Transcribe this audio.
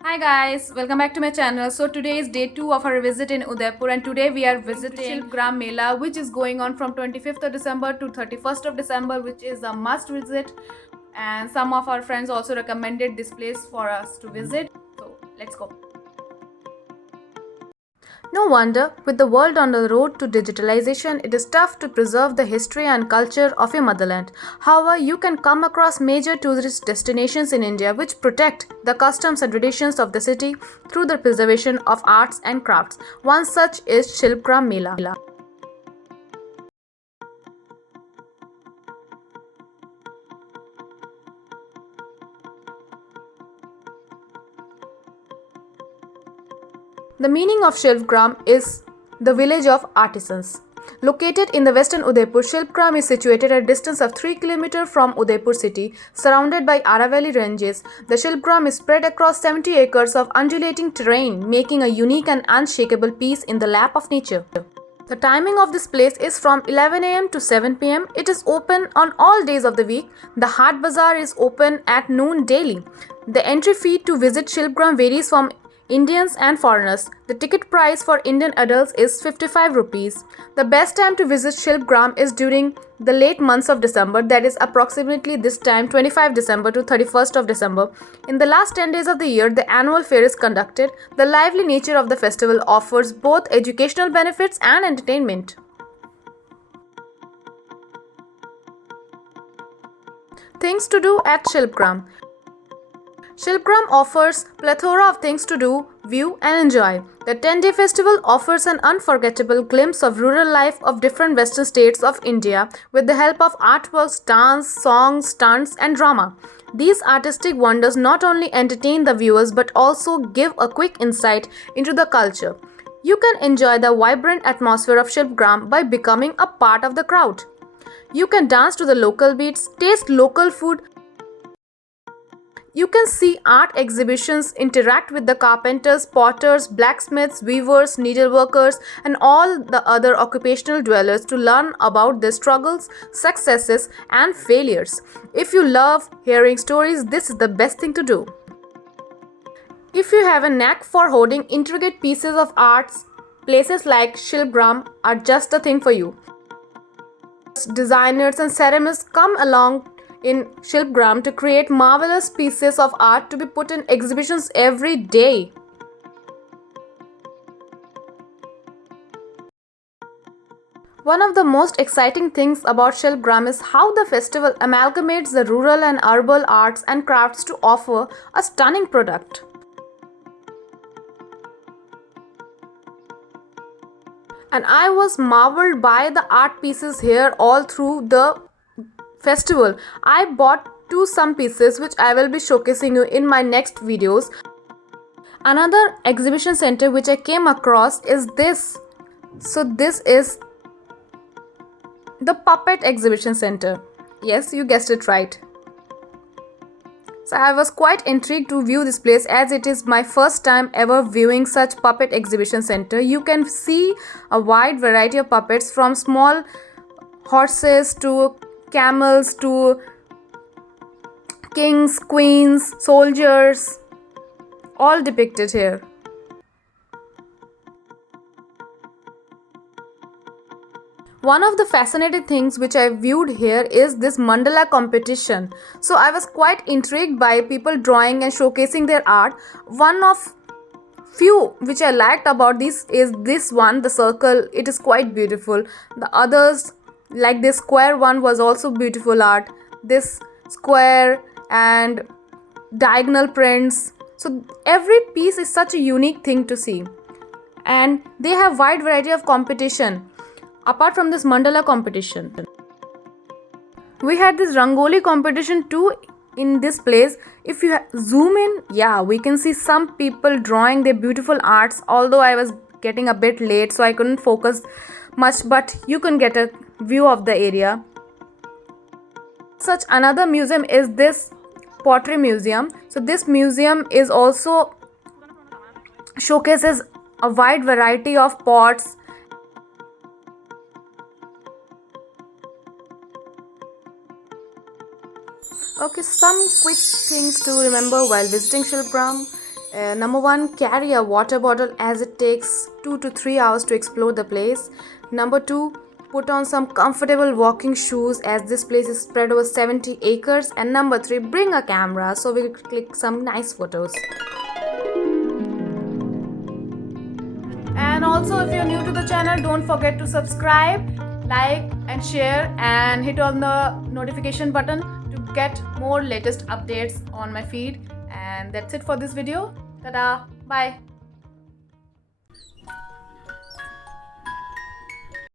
Hi guys, welcome back to my channel. So today is day 2 of our visit in Udaipur, and today we are visiting Shilpgram Mela, which is going on from 25th of December to 31st of December, which is a must visit. And some of our friends also recommended this place for us to visit. So let's go. No wonder, with the world on the road to digitalization, it is tough to preserve the history and culture of your motherland. However, you can come across major tourist destinations in India which protect the customs and traditions of the city through the preservation of arts and crafts. One such is Shilpgram Mela. The meaning of Shilpgram is the village of artisans. Located in the western Udaipur, Shilpgram is situated at a distance of 3 km from Udaipur city, surrounded by Aravalli ranges. The Shilpgram is spread across 70 acres of undulating terrain, making a unique and unshakable piece in the lap of nature. The timing of this place is from 11 am to 7 pm. It is open on all days of the week. The Haat Bazaar is open at noon daily. The entry fee to visit Shilpgram varies from Indians and foreigners. The ticket price for Indian adults is 55 rupees. The best time to visit Shilpgram is during the late months of December, that is approximately this time 25 December to 31st of December. In the last 10 days of the year, the annual fair is conducted. The lively nature of the festival offers both educational benefits and entertainment. Things to do at Shilpgram. Shilpgram offers plethora of things to do, view and enjoy. The 10-day festival offers an unforgettable glimpse of rural life of different western states of India with the help of artworks, dance, songs, stunts and drama. These artistic wonders not only entertain the viewers but also give a quick insight into the culture. You can enjoy the vibrant atmosphere of Shilpgram by becoming a part of the crowd. You can dance to the local beats, taste local food. You can see art exhibitions, interact with the carpenters, potters, blacksmiths, weavers, needleworkers, and all the other occupational dwellers to learn about their struggles, successes, and failures. If you love hearing stories, this is the best thing to do. If you have a knack for holding intricate pieces of arts, places like Shilpgram are just the thing for you. Designers and ceramists come along in Shilpgram to create marvelous pieces of art to be put in exhibitions every day. One of the most exciting things about Shilpgram is how the festival amalgamates the rural and urban arts and crafts to offer a stunning product. And I was marveled by the art pieces here all through the festival. I bought some pieces which I will be showcasing you in my next videos. Another exhibition center which I came across is this. So this is the Puppet Exhibition Center. Yes, you guessed it right. So I was quite intrigued to view this place as it is my first time ever viewing such puppet exhibition center. You can see a wide variety of puppets from small horses to camels to kings, queens, soldiers, all depicted here. One of the fascinating things which I viewed here is this mandala competition. So I was quite intrigued by people drawing and showcasing their art. One of few which I liked about this is this one, the circle. It is quite beautiful. The others, like this square one, was also beautiful art. This square and diagonal prints. So every piece is such a unique thing to see. And they have wide variety of competition. Apart from this mandala competition, we had this rangoli competition too in this place. If you zoom in, yeah, we can see some people drawing their beautiful arts, although I was getting a bit late so I couldn't focus much, but you can get a view of the area. Such another museum is this pottery museum. So this museum is also showcases a wide variety of pots. Okay, some quick things to remember while visiting Shilpgram. Number 1, carry a water bottle as it takes 2 to 3 hours to explore the place. Number 2, put on some comfortable walking shoes as this place is spread over 70 acres. And number 3, bring a camera so we can click some nice photos. And also, if you're new to the channel, don't forget to subscribe, like and share, and hit on the notification button to get more latest updates on my feed. And that's it for this video. Ta-da! Bye!